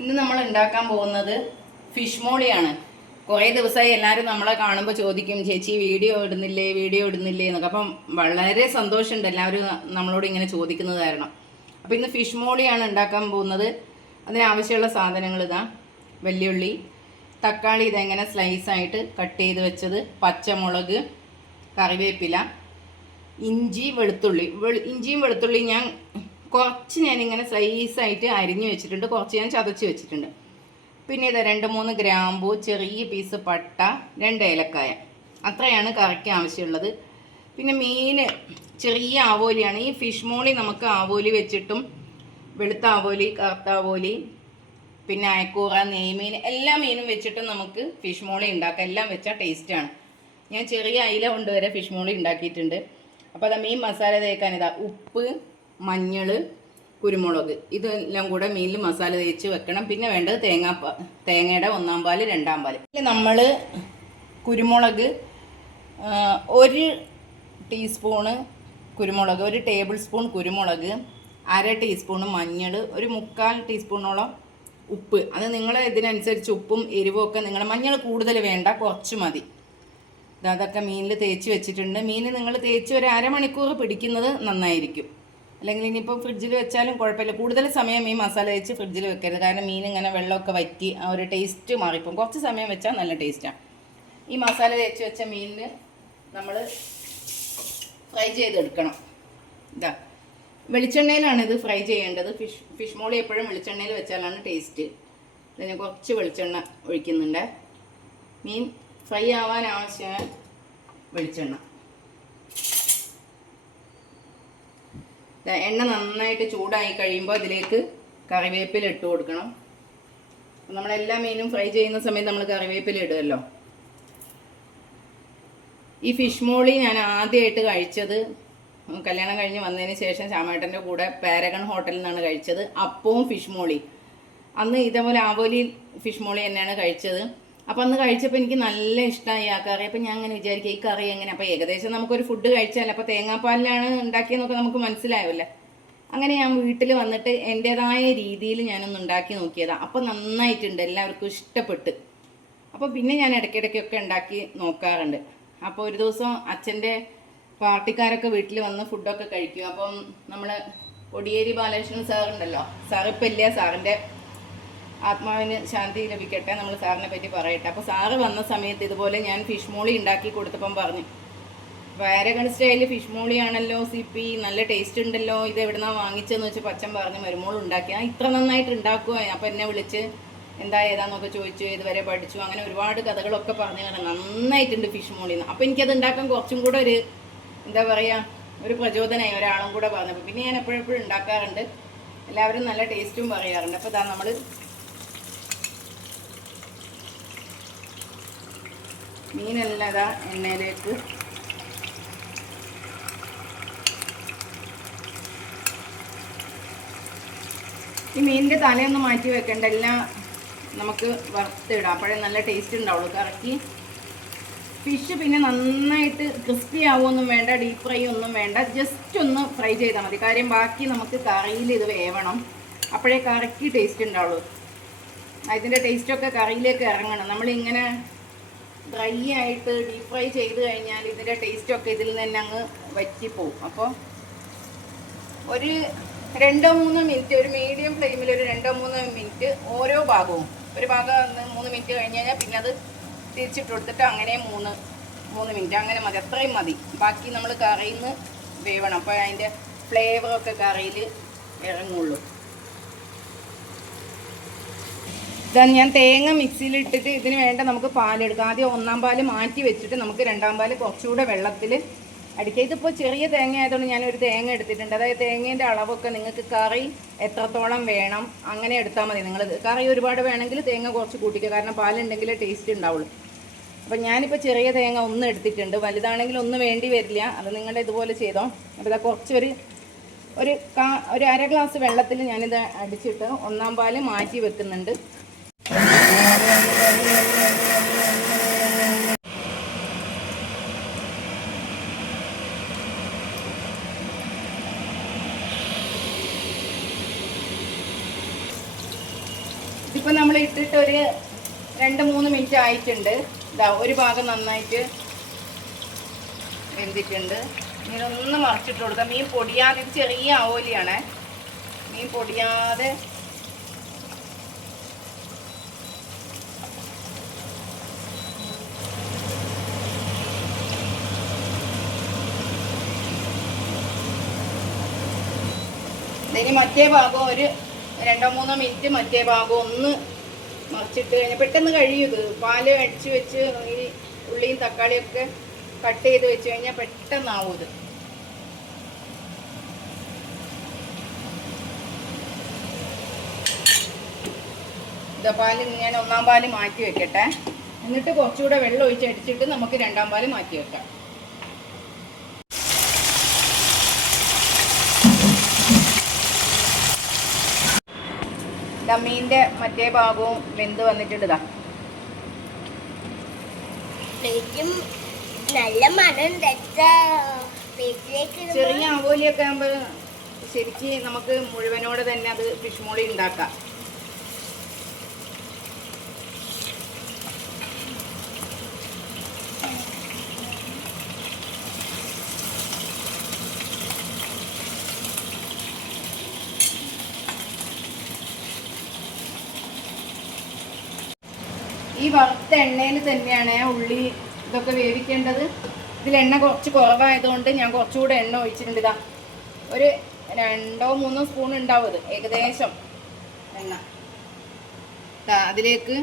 ഇന്ന് നമ്മൾ ഉണ്ടാക്കാൻ പോകുന്നത് ഫിഷ് മോളിയാണ്. കുറേ ദിവസമായി എല്ലാവരും നമ്മളെ കാണുമ്പോൾ ചോദിക്കും ചേച്ചി വീഡിയോ ഇടുന്നില്ലേ? വീഡിയോ ഇടുന്നില്ലേ? എന്നൊക്കെ. അപ്പം വളരെ സന്തോഷമുണ്ട് എല്ലാവരും നമ്മളോട് ഇങ്ങനെ ചോദിക്കുന്നത് കാരണം. അപ്പോൾ ഇന്ന് ഫിഷ് മോളിയാണ് ഉണ്ടാക്കാൻ പോകുന്നത്. അതിനാവശ്യമുള്ള സാധനങ്ങൾ ഇതാ. വെല്ലുള്ളി തക്കാളി ഇതെങ്ങനെ സ്ലൈസായിട്ട് കട്ട് ചെയ്ത് വെച്ചത് പച്ചമുളക് കറിവേപ്പില ഇഞ്ചി വെളുത്തുള്ളി. വെളു ഇഞ്ചിയും വെളുത്തുള്ളിയും ഞാൻ കുറച്ച് ഞാനിങ്ങനെ സ്ലൈസായിട്ട് അരിഞ്ഞു വെച്ചിട്ടുണ്ട്. കുറച്ച് ഞാൻ ചതച്ച് വെച്ചിട്ടുണ്ട്. പിന്നെ ഇത് രണ്ട് മൂന്ന് ഗ്രാമ്പു ചെറിയ പീസ് പട്ട രണ്ട് ഏലക്കായ. അത്രയാണ് കറിക്ക് ആവശ്യമുള്ളത്. പിന്നെ മീൻ ചെറിയ ആവോലിയാണ്. ഈ ഫിഷ് മോളി നമുക്ക് ആവോലി വെച്ചിട്ടും വെളുത്ത ആവോലി കറുത്ത ആവോലി പിന്നെ അയക്കൂറ നെയ്മീൻ എല്ലാ മീനും വെച്ചിട്ടും നമുക്ക് ഫിഷ് മോളി ഉണ്ടാക്കാം. എല്ലാം വെച്ചാൽ ടേസ്റ്റാണ്. ഞാൻ ചെറിയ അയില കൊണ്ടുവരെ ഫിഷ് മോളി ഉണ്ടാക്കിയിട്ടുണ്ട്. അപ്പോൾ അത് മീൻ മസാല തേക്കാൻ ഇതാ ഉപ്പ് മഞ്ഞൾ കുരുമുളക്. ഇതെല്ലാം കൂടെ മീനിൽ മസാല തേച്ച് വെക്കണം. പിന്നെ വേണ്ടത് തേങ്ങാ തേങ്ങയുടെ ഒന്നാം പാൽ രണ്ടാം പാൽ. നമ്മൾ കുരുമുളക് ഒരു ടീസ്പൂണ് കുരുമുളക് ഒരു ടേബിൾ സ്പൂൺ കുരുമുളക് അര ടീസ്പൂണ് മഞ്ഞൾ ഒരു മുക്കാൽ ടീസ്പൂണോളം ഉപ്പ്. അത് നിങ്ങൾ ഇതിനനുസരിച്ച് ഉപ്പും എരിവും ഒക്കെ നിങ്ങൾ മഞ്ഞൾ കൂടുതൽ വേണ്ട കുറച്ച് മതി. അതൊക്കെ മീനിൽ തേച്ച് വെച്ചിട്ടുണ്ട്. മീൻ നിങ്ങൾ തേച്ച് ഒരു അരമണിക്കൂർ പിടിക്കുന്നത് നന്നായിരിക്കും. അല്ലെങ്കിൽ ഇനിയിപ്പോൾ ഫ്രിഡ്ജിൽ വെച്ചാലും കുഴപ്പമില്ല. കൂടുതൽ സമയം ഈ മസാല വെച്ച് ഫ്രിഡ്ജിൽ വെക്കരുത്. കാരണം മീൻ ഇങ്ങനെ വെള്ളമൊക്കെ വറ്റി ആ ഒരു ടേസ്റ്റ് മാറിപ്പോകും. കുറച്ച് സമയം വെച്ചാൽ നല്ല ടേസ്റ്റാണ് ഈ മസാല തേച്ച് വെച്ച മീനിന് നമ്മൾ ഫ്രൈ ചെയ്തെടുക്കണം. ഇതാ. വെളിച്ചെണ്ണയിലാണ് ഇത് ഫ്രൈ ചെയ്യേണ്ടത്. ഫിഷ് ഫിഷ് മോളി എപ്പോഴും വെളിച്ചെണ്ണയിൽ വെച്ചാലാണ് ടേസ്റ്റ് ഇതിന് കുറച്ച് വെളിച്ചെണ്ണ ഒഴിക്കുന്നുണ്ട്. മീൻ ഫ്രൈ ആവാൻ ആവശ്യമായ വെളിച്ചെണ്ണ. എണ്ണ നന്നായിട്ട് ചൂടായി കഴിയുമ്പോൾ അതിലേക്ക് കറിവേപ്പില ഇട്ട് കൊടുക്കണം. നമ്മളെല്ലാ മീനും ഫ്രൈ ചെയ്യുന്ന സമയത്ത് നമ്മൾ കറിവേപ്പില ഇടുമല്ലോ ഈ ഫിഷ് മോളി ഞാൻ ആദ്യമായിട്ട് കഴിച്ചത് കല്യാണം കഴിഞ്ഞ് വന്നതിന് ശേഷം ശ്യാമേട്ടന്റെ കൂടെ പാരഗൺ ഹോട്ടലിൽ നിന്നാണ് കഴിച്ചത്. അപ്പവും ഫിഷ് മോളി. അന്ന് ഇതേപോലെ ആവോലി ഫിഷ് മോളി തന്നെയാണ് കഴിച്ചത്. അപ്പോൾ അന്ന് കഴിച്ചപ്പോൾ എനിക്ക് നല്ല ഇഷ്ടമായി ആ കറി. അപ്പോൾ ഞാൻ അങ്ങനെ വിചാരിക്കുക ഈ കറി എങ്ങനെ? അപ്പോൾ ഏകദേശം നമുക്കൊരു ഫുഡ് കഴിച്ചാൽ അപ്പോൾ തേങ്ങാപ്പാലിലാണ് ഉണ്ടാക്കിയെന്നൊക്കെ നമുക്ക് മനസ്സിലായല്ലേ. അങ്ങനെ ഞാൻ വീട്ടിൽ വന്നിട്ട് എന്റെതായ രീതിയിൽ ഞാനൊന്ന് ഉണ്ടാക്കി നോക്കിയതാണ് അപ്പോൾ നന്നായിട്ടുണ്ട് എല്ലാവർക്കും ഇഷ്ടപ്പെട്ട്. അപ്പോൾ പിന്നെ ഞാൻ ഇടയ്ക്കിടയ്ക്കൊക്കെ ഉണ്ടാക്കി നോക്കാറുണ്ട്. അപ്പോൾ ഒരു ദിവസം അച്ഛന്റെ പാർട്ടിക്കാരൊക്കെ വീട്ടിൽ വന്ന് ഫുഡൊക്കെ കഴിക്കും. അപ്പം നമ്മൾ കൊടിയേരി ബാലകൃഷ്ണൻ സാറുണ്ടല്ലോ. സാർ ഇപ്പം ഇല്ല സാറിന്റെ ആത്മാവിന് ശാന്തി ലഭിക്കട്ടെ നമ്മൾ സാറിനെ പറ്റി പറയട്ടെ. അപ്പോൾ സാറ് വന്ന സമയത്ത് ഇതുപോലെ ഞാൻ ഫിഷ് മോളി ഉണ്ടാക്കി കൊടുത്തപ്പം പറഞ്ഞു വയറകൺ സ്റ്റൈലിൽ ഫിഷ് മോളിയാണല്ലോ സി പി നല്ല ടേസ്റ്റ് ഉണ്ടല്ലോ ഇത് എവിടുന്നാ വാങ്ങിച്ചെന്ന് വെച്ച് പച്ചൻ പറഞ്ഞു മരുമോൾ ഉണ്ടാക്കി. ആ ഇത്ര നന്നായിട്ട് ഉണ്ടാക്കുമോ അപ്പം എന്നെ വിളിച്ച് എന്താ ഏതാന്നൊക്കെ ചോദിച്ചു ഇതുവരെ പഠിച്ചു അങ്ങനെ ഒരുപാട് കഥകളൊക്കെ പറഞ്ഞു തരാം നന്നായിട്ടുണ്ട് ഫിഷ് മോളിന്ന്. അപ്പം എനിക്കത് ഉണ്ടാക്കാൻ കുറച്ചും കൂടെ ഒരു എന്താ പറയുക ഒരു പ്രചോദനമായി ഒരാളും കൂടെ പറഞ്ഞപ്പോൾ പിന്നെ ഞാൻ എപ്പോഴെപ്പോഴും ഉണ്ടാക്കാറുണ്ട്. എല്ലാവരും നല്ല ടേസ്റ്റും പറയാറുണ്ട്. അപ്പോൾ ഇതാ നമ്മൾ മീനെല്ലാം ഇതാ എണ്ണയിലേക്ക്. ഈ മീനിന്റെ തലയൊന്നും മാറ്റി വെക്കേണ്ട എല്ലാം നമുക്ക് വറുത്തിടാം. അപ്പോഴേ നല്ല ടേസ്റ്റ് ഉണ്ടാവുള്ളൂ. കറക്കി ഫിഷ് പിന്നെ നന്നായിട്ട് ക്രിസ്പി ആവുമൊന്നും വേണ്ട ഡീപ് ഫ്രൈ ഒന്നും വേണ്ട. ജസ്റ്റ് ഒന്ന് ഫ്രൈ ചെയ്താൽ മതി. കാര്യം ബാക്കി നമുക്ക് കറിയിൽ ഇത് വേവണം. അപ്പോഴേ കറക്കി ടേസ്റ്റ് ഉണ്ടാവുള്ളൂ. അതിന്റെ ടേസ്റ്റൊക്കെ കറിയിലേക്ക് ഇറങ്ങണം. നമ്മളിങ്ങനെ ഡ്രൈ ആയിട്ട് ഡീപ് ഫ്രൈ ചെയ്ത് കഴിഞ്ഞാൽ ഇതിന്റെ ടേസ്റ്റൊക്കെ ഇതിൽ നിന്ന് തന്നെ അങ്ങ് വറ്റിപ്പോവും. അപ്പോൾ ഒരു രണ്ടോ മൂന്നോ മിനിറ്റ് ഒരു മീഡിയം ഫ്ലെയിമിൽ ഒരു രണ്ടോ മൂന്നോ മിനിറ്റ് ഓരോ ഭാഗവും. ഒരു ഭാഗം മൂന്ന് മിനിറ്റ് കഴിഞ്ഞ് കഴിഞ്ഞാൽ പിന്നെ അത് തിരിച്ചിട്ട് കൊടുത്തിട്ട് അങ്ങനെ മൂന്ന് മൂന്ന് മിനിറ്റ് അങ്ങനെ മതി. അത്രയും മതി. ബാക്കി നമ്മൾ കറിയിൽ നിന്ന് വേവണം. അപ്പോൾ അതിന്റെ ഫ്ലേവറൊക്കെ കറിയിൽ ഇറങ്ങുള്ളൂ. ഇതാ ഞാൻ തേങ്ങ മിക്സിയിൽ ഇട്ടിട്ട് ഇതിന് വേണ്ട നമുക്ക് പാലെടുക്കാം. ആദ്യം ഒന്നാം പാൽ മാറ്റി വെച്ചിട്ട് നമുക്ക് രണ്ടാം പാൽ കുറച്ചുകൂടെ വെള്ളത്തിൽ അടിക്കുക. ഇതിപ്പോൾ ചെറിയ തേങ്ങ ആയതുകൊണ്ട് ഞാനൊരു തേങ്ങ എടുത്തിട്ടുണ്ട്. അതായത് തേങ്ങേന്റെ അളവൊക്കെ നിങ്ങൾക്ക് കറി എത്രത്തോളം വേണം അങ്ങനെ എടുത്താൽ മതി. നിങ്ങൾ കറി ഒരുപാട് വേണമെങ്കിൽ തേങ്ങ കുറച്ച് കൂട്ടിക്കുക. കാരണം പാലുണ്ടെങ്കിലേ ടേസ്റ്റ് ഉണ്ടാവുള്ളൂ. അപ്പം ഞാനിപ്പോൾ ചെറിയ തേങ്ങ ഒന്ന് എടുത്തിട്ടുണ്ട്. വലുതാണെങ്കിൽ ഒന്ന് വേണ്ടി വരില്ല. അത് നിങ്ങളുടെ ഇതുപോലെ ചെയ്തോ. അപ്പോൾ ഇതാ കുറച്ചൊരു ഒരു കാ ഒരു അര ഗ്ലാസ് വെള്ളത്തിൽ ഞാനിത് അടിച്ചിട്ട് ഒന്നാം പാൽ മാറ്റി വെക്കുന്നുണ്ട്. ഇതിപ്പോൾ നമ്മൾ ഇട്ടിട്ട് ഒരു രണ്ട് മൂന്ന് മിനിറ്റ് ആയിട്ടുണ്ട്. ഇതാ ഒരു ഭാഗം നന്നായിട്ട് വെന്തിട്ടുണ്ട്. ഇങ്ങനെ ഒന്ന് മറിച്ചിട്ട് കൊടുക്കാം. മീൻ പൊടിയാതെ ചെറിയ ആവോലിയാണ് മീൻ പൊടിയാതെ ഇനി മറ്റേ ഭാഗം ഒരു രണ്ടോ മൂന്നോ മിനിറ്റ് മറ്റേ ഭാഗം ഒന്ന് മറിച്ചിട്ട് കഴിഞ്ഞാൽ പെട്ടെന്ന് കഴിയും പാൽ അടിച്ച് വെച്ച് ഈ ഉള്ളിയും തക്കാളിയൊക്കെ കട്ട് ചെയ്ത് വെച്ച് കഴിഞ്ഞാൽ പെട്ടെന്നാവും ഇത്. ഇതാ പാൽ ഞാൻ ഒന്നാം പാൽ മാറ്റി വെക്കട്ടെ. എന്നിട്ട് കുറച്ചുകൂടെ വെള്ളം ഒഴിച്ച് അടിച്ചിട്ട് നമുക്ക് രണ്ടാം പാൽ മാറ്റി വെക്കാം. ദാ മീന്റെ മറ്റേ ഭാഗവും വെന്ത് വന്നിട്ടുണ്ട് ഇതാ നല്ല മണം ചെറിയ ആവോലിയൊക്കെ ആകുമ്പോൾ ശരിക്ക് നമുക്ക് മുഴുവനോടെ തന്നെ അത് ഫിഷ് മോളി ഉണ്ടാക്കാം. വറുത്ത എണ്ണയിൽ തന്നെയാണ് ഉള്ളി ഇതൊക്കെ വേവിക്കേണ്ടത്. ഇതിൽ എണ്ണ കുറച്ച് കുറവായതുകൊണ്ട് ഞാൻ കുറച്ചുകൂടെ എണ്ണ ഒഴിച്ചിട്ടുണ്ട്. ഇതാ ഒരു രണ്ടോ മൂന്നോ സ്പൂൺ ഉണ്ടാവും ഏകദേശം എണ്ണ. അതിലേക്ക്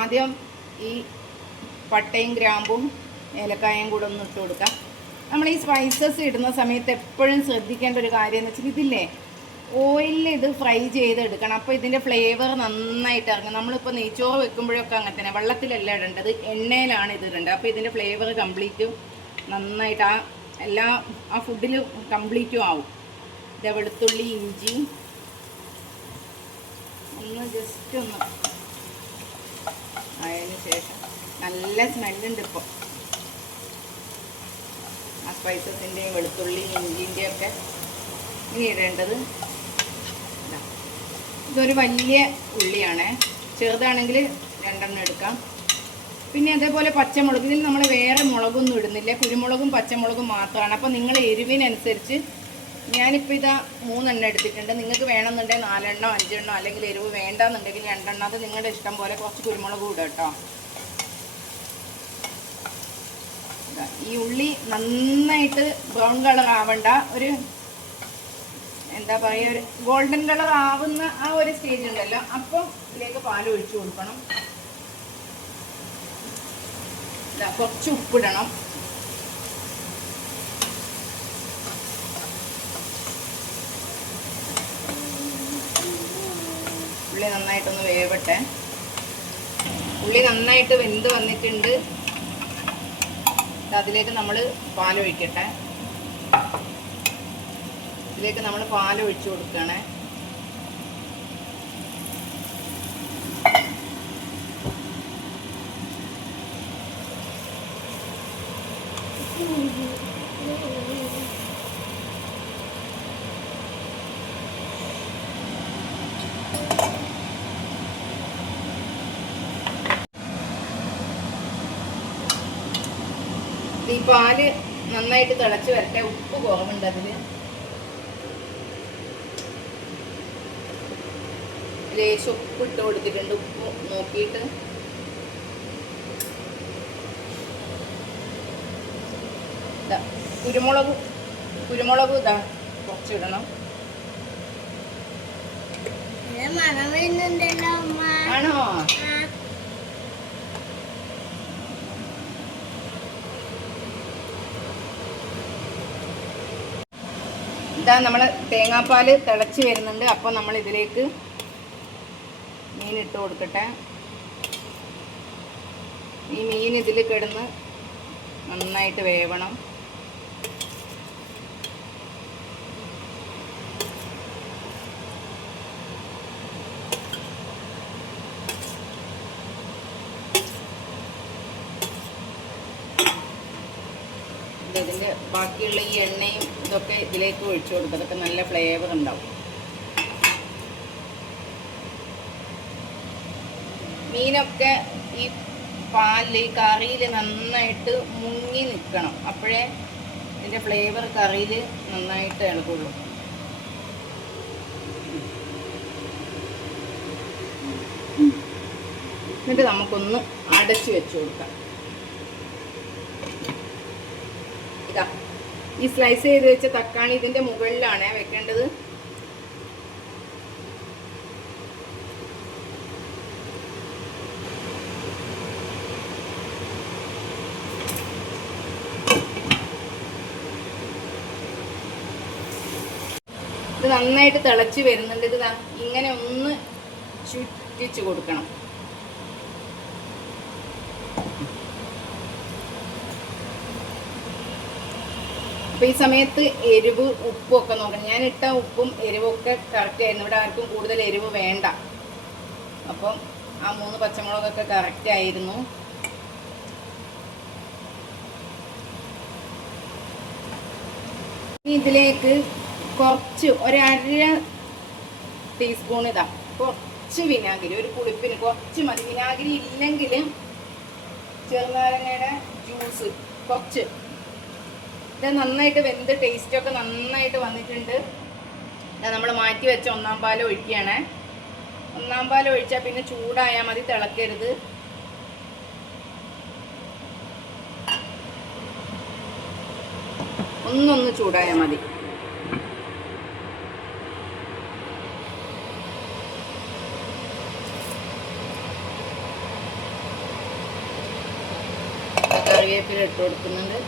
ആദ്യം ഈ പട്ടയും ഗ്രാമ്പും ഏലക്കായും കൂടെ ഒന്ന് ഇട്ട് കൊടുക്കാം. നമ്മൾ ഈ സ്പൈസസ് ഇടുന്ന സമയത്ത് എപ്പോഴും ശ്രദ്ധിക്കേണ്ട ഒരു കാര്യം എന്ന് വെച്ചാൽ ഇതില്ലേ ഓയിലിൽ ഇത് ഫ്രൈ ചെയ്തെടുക്കണം. അപ്പോൾ ഇതിന്റെ ഫ്ലേവർ നന്നായിട്ട് ഇറങ്ങും. നമ്മളിപ്പോൾ നെയ്ച്ചോറ് വെക്കുമ്പോഴൊക്കെ അങ്ങനെ തന്നെ. വെള്ളത്തിലല്ല ഇടേണ്ടത്. എണ്ണയിലാണ് ഇത് ഇടേണ്ടത്. അപ്പോൾ ഇതിന്റെ ഫ്ലേവർ കംപ്ലീറ്റും നന്നായിട്ട് ആ എല്ലാ ആ ഫുഡിൽ കംപ്ലീറ്റും ആവും. ഇതാ വെളുത്തുള്ളി ഇഞ്ചി. ഒന്ന് ജസ്റ്റ് ഒന്ന് അതിന് ശേഷം നല്ല സ്മെല്ലുണ്ട് ഇപ്പോൾ ആ സ്പൈസസിന്റെയും വെളുത്തുള്ളി ഇഞ്ചിന്റെയും ഒക്കെ ഇനി ഇടേണ്ടത്. ഇതൊരു വലിയ ഉള്ളിയാണ്. ചെറുതാണെങ്കിൽ രണ്ടെണ്ണം എടുക്കാം. പിന്നെ അതേപോലെ പച്ചമുളക്. ഇതിൽ നമ്മൾ വേറെ മുളകൊന്നും ഇടുന്നില്ല. കുരുമുളകും പച്ചമുളകും മാത്രമാണ്. അപ്പോൾ നിങ്ങൾ എരിവിനനുസരിച്ച് ഞാനിപ്പോൾ ഇതാ മൂന്നെണ്ണം എടുത്തിട്ടുണ്ട്. നിങ്ങൾക്ക് വേണമെന്നുണ്ടെങ്കിൽ നാലെണ്ണോ അഞ്ചെണ്ണോ അല്ലെങ്കിൽ എരിവ് വേണ്ടെന്നുണ്ടെങ്കിൽ രണ്ടെണ്ണം. അത് നിങ്ങളുടെ ഇഷ്ടം പോലെ കുറച്ച് കുരുമുളക് കൂടെ കേട്ടോ. ഈ ഉള്ളി നന്നായിട്ട് ബ്രൗൺ കളർ ആവണ്ട. ഒരു എന്താ പറയുക ഒരു ഗോൾഡൻ കളർ ആവുന്ന ആ ഒരു സ്റ്റേജ് ഉണ്ടല്ലോ. അപ്പം ഇതിലേക്ക് പാൽ ഒഴിച്ചു കൊടുക്കണം. കുറച്ച് ഉപ്പിടണം. ഉള്ളി നന്നായിട്ടൊന്ന് വേവട്ടെ. ഉള്ളി നന്നായിട്ട് വെന്ത് വന്നിട്ടുണ്ട്. അതിലേക്ക് നമ്മൾ പാലൊഴിക്കട്ടെ ഇതിലേക്ക് നമ്മൾ പാൽ ഒഴിച്ച് കൊടുക്കണേ ഈ പാൽ നന്നായിട്ട് തിളച്ച് വരട്ടെ. ഉപ്പ് കുറവുണ്ട് അതിൽ ലേശം ഉപ്പ് ഇട്ട് കൊടുത്തിട്ടുണ്ട്. ഉപ്പ് നോക്കിയിട്ട്. കുരുമുളക് കുരുമുളക് ഇതാ കുറച്ചിടണം ആണോ? ഇതാ നമ്മൾ തേങ്ങാപ്പാൽ തിളച്ച് വരുന്നുണ്ട്. അപ്പോൾ നമ്മൾ ഇതിലേക്ക് മീൻ ഇട്ട് കൊടുക്കട്ടെ. ഈ മീൻ ഇതിൽ കിടന്ന് നന്നായിട്ട് വേവണം. ഇത് ഇതിന്റെ ബാക്കിയുള്ള ഈ എണ്ണയും ഇതൊക്കെ ഇതിലേക്ക് ഒഴിച്ചു കൊടുക്കുക അതൊക്കെ നല്ല ഫ്ലേവർ ഉണ്ടാവും. മീനൊക്കെ ഈ പാലിൽ കറിയിൽ നന്നായിട്ട് മുങ്ങി നിൽക്കണം അപ്പോഴേ ഇതിന്റെ ഫ്ലേവർ കറിയിൽ നന്നായിട്ട് ഇളകുള്ളൂ. എന്നിട്ട് നമുക്കൊന്ന് അടച്ചു വെച്ച് കൊടുക്കാം. ഇതാ. ഈ സ്ലൈസ് ചെയ്ത് വെച്ച തക്കാളി ഇതിന്റെ മുകളിലാണ് വെക്കേണ്ടത്. നന്നായിട്ട് തിളച്ച് വരുന്നുണ്ട്. ഇത് ഇങ്ങനെ ഒന്ന് ചുറ്റിച്ച് കൊടുക്കണം. അപ്പൊ ഈ സമയത്ത് എരിവ് ഉപ്പും ഒക്കെ നോക്കണം. ഞാൻ ഇട്ട ഉപ്പും എരിവൊക്കെ കറക്റ്റ് ആയിരുന്നു. ഇവിടെ ആർക്കും കൂടുതൽ എരിവ് വേണ്ട. അപ്പം ആ മൂന്ന് പച്ചമുളകൊക്കെ കറക്റ്റ് ആയിരുന്നു. ഇതിലേക്ക് കുറച്ച് ഒരര ടീസ്പൂൺ ഇതാ. കുറച്ച് വിനാഗിരി ഒരു പുളിപ്പിന് കുറച്ച് മതി. വിനാഗിരി ഇല്ലെങ്കിൽ ചെറുനാരങ്ങയുടെ ജ്യൂസ് കുറച്ച്. ഇത് നന്നായിട്ട് വെന്ത് ടേസ്റ്റൊക്കെ നന്നായിട്ട് വന്നിട്ടുണ്ട്. നമ്മൾ മാറ്റി വെച്ച ഒന്നാം പാൽ ഒഴിക്കുകയാണ്. ഒന്നാം പാൽ ഒഴിച്ചാൽ പിന്നെ ചൂടായാൽ മതി തിളക്കരുത്. ഒന്നൊന്ന് ചൂടായാൽ മതി. കറിവേപ്പില ഇട്ട് കൊടുക്കുന്നുണ്ട്.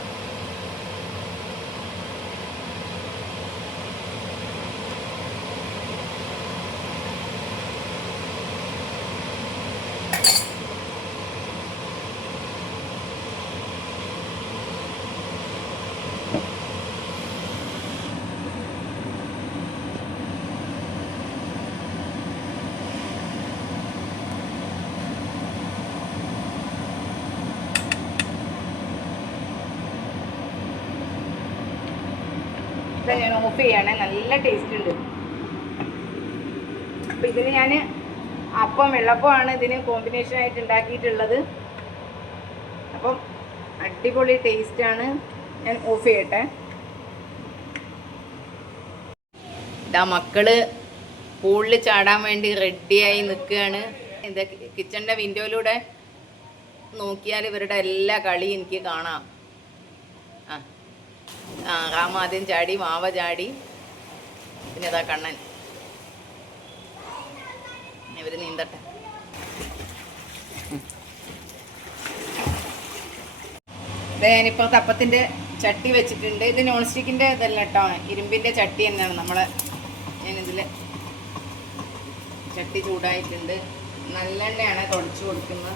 ഞാൻ ഓഫ് ചെയ്യണേ. നല്ല ടേസ്റ്റ് ഉണ്ട്. അപ്പം ഇതിന് ഞാൻ അപ്പം വെള്ളപ്പമാണ് ഇതിന് കോമ്പിനേഷൻ ആയിട്ട് ഉണ്ടാക്കിയിട്ടുള്ളത്. അപ്പം അടിപൊളി ടേസ്റ്റാണ് ഞാൻ ഓഫ് ചെയ്യട്ടെ. ഇതാ മക്കൾ പൂളിൽ ചാടാൻ വേണ്ടി റെഡിയായി നിൽക്കുകയാണ് ഇത് കിച്ചണിന്റെ വിൻഡോയിലൂടെ നോക്കിയാൽ ഇവരുടെ എല്ലാ കളിയും എനിക്ക് കാണാം. റാം ആദ്യം ചാടി മാവ ചാടി. പിന്നെ അതാ കണ്ണൻ. ഇവർ നീന്തട്ടെ. ഞാനിപ്പോൾ തപ്പത്തിന്റെ ചട്ടി വെച്ചിട്ടുണ്ട്. ഇത് നോൺ സ്റ്റിക്കിന്റെ ഇതല്ല കേട്ടോ ഇരുമ്പിന്റെ ചട്ടി തന്നെയാണ് നമ്മളെ ഞാനിതിൽ ചട്ടി ചൂടായിട്ടുണ്ട്. നല്ലെണ്ണയാണ് തുടച്ചു കൊടുക്കുന്നത്.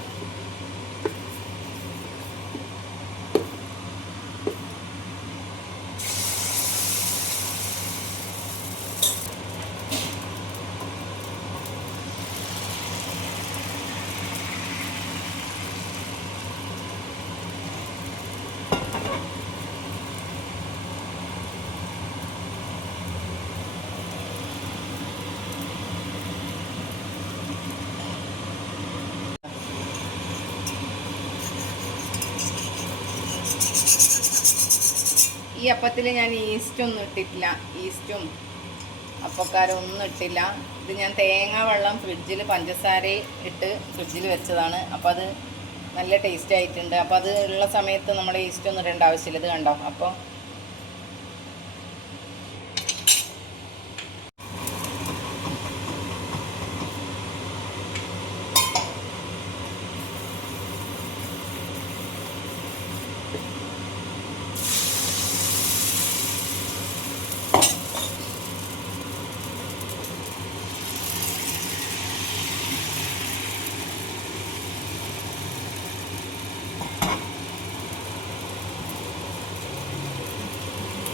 ഈ അപ്പത്തിൽ ഞാൻ ഈസ്റ്റ് ഒന്നും ഇട്ടിട്ടില്ല. ഈസ്റ്റും അപ്പക്കാരം ഒന്നും ഇട്ടില്ല. ഇത് ഞാൻ തേങ്ങ വെള്ളം ഫ്രിഡ്ജിൽ പഞ്ചസാര ഇട്ട് ഫ്രിഡ്ജിൽ വെച്ചതാണ്. അപ്പോൾ അത് നല്ല ടേസ്റ്റ് ആയിട്ടുണ്ട്. അപ്പോൾ അത് ഉള്ള സമയത്ത് നമ്മൾ ഈസ്റ്റ് ഒന്നും ഇടേണ്ട ആവശ്യമില്ല. ഇത് കണ്ടോ? അപ്പോൾ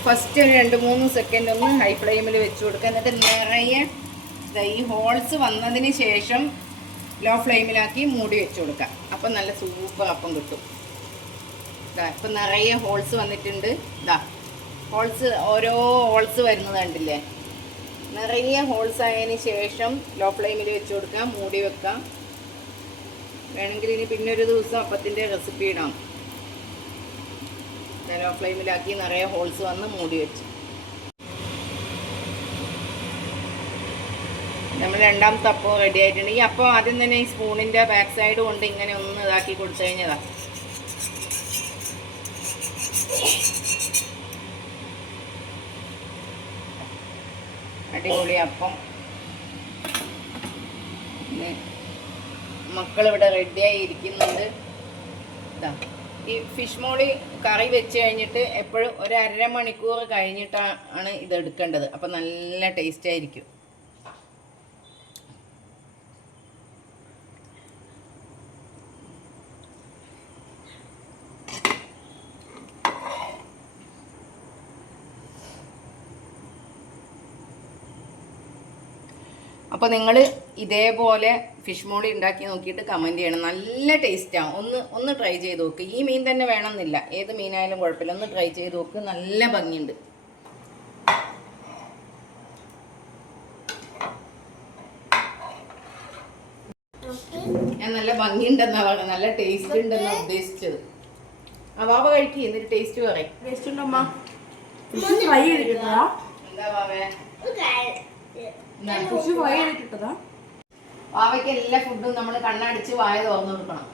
ഫസ്റ്റ് ഒരു രണ്ട് മൂന്ന് സെക്കൻഡ് ഒന്ന് ഹൈ ഫ്ലെയിമിൽ വെച്ച് കൊടുക്കുക എന്നിട്ട് നിറയെ ഈ ഹോൾസ് വന്നതിന് ശേഷം ലോ ഫ്ലെയിമിലാക്കി മൂടി വെച്ച് കൊടുക്കുക അപ്പം നല്ല സൂപ്പർ അപ്പം കിട്ടും. ഇതാ ഇപ്പം നിറയെ ഹോൾസ് വന്നിട്ടുണ്ട്. ഇതാ ഹോൾസ് ഓരോ ഹോൾസ് വരുന്നത് കണ്ടില്ലേ? നിറയെ ഹോൾസ് ആയതിന് ശേഷം ലോ ഫ്ലെയിമിൽ വെച്ച് കൊടുക്കുക മൂടി വെക്കാം. വേണമെങ്കിൽ ഇനി പിന്നെ ഒരു ദിവസം അപ്പത്തിന്റെ റെസിപ്പി ഇടാം. ലോ ഫ്ലെയിമിലാക്കി നിറയെ ഹോൾസ് വന്ന് മൂടി വെച്ചു. നമ്മൾ രണ്ടാമത്തെ അപ്പം റെഡി ആയിട്ടുണ്ട് ഈ അപ്പം ആദ്യം തന്നെ ഈ സ്പൂണിന്റെ ബാക്ക് സൈഡ് കൊണ്ട് ഇങ്ങനെ ഒന്ന് ഇതാക്കി കൊടുത്തു കഴിഞ്ഞതാണ് അടിപൊളി അപ്പം. മക്കളിവിടെ റെഡിയായി ഇരിക്കുന്നുണ്ട്. ഇതാ ഈ ഫിഷ് മോളി കറി വെച്ച് കഴിഞ്ഞിട്ട് എപ്പോഴും ഒരു അര മണിക്കൂർ കഴിഞ്ഞിട്ടാണ് ഇത് എടുക്കേണ്ടത്. അപ്പം നല്ല ടേസ്റ്റ് ആയിരിക്കും. അപ്പോൾ നിങ്ങൾ ഇതേപോലെ ഫിഷ് മോളി ഉണ്ടാക്കി നോക്കിയിട്ട് കമന്റ് ചെയ്യണം. നല്ല ടേസ്റ്റാണ് ഒന്ന് ഒന്ന് ട്രൈ ചെയ്ത് നോക്ക്. ഈ മീൻ തന്നെ വേണമെന്നില്ല. ഏത് മീനായാലും കുഴപ്പമില്ല. ഒന്ന് ട്രൈ ചെയ്ത് നോക്ക്. നല്ല ഭംഗിയുണ്ട്. ഞാൻ നല്ല ഭംഗിയുണ്ടെന്നാ പറഞ്ഞത് നല്ല ടേസ്റ്റ് ഉണ്ടെന്നാ ഉദ്ദേശിച്ചത്. ആ വാവ കഴിക്കുക എന്നിട്ട് ടേസ്റ്റ് പറയും. ടേസ്റ്റ് ഉണ്ടോ എന്താ വാവേ? ഫ്രൈ വാവയ്ക്ക് എല്ലാ ഫുഡും നമ്മൾ കണ്ണടിച്ച് വായ തുറന്നു കൊടുക്കണം.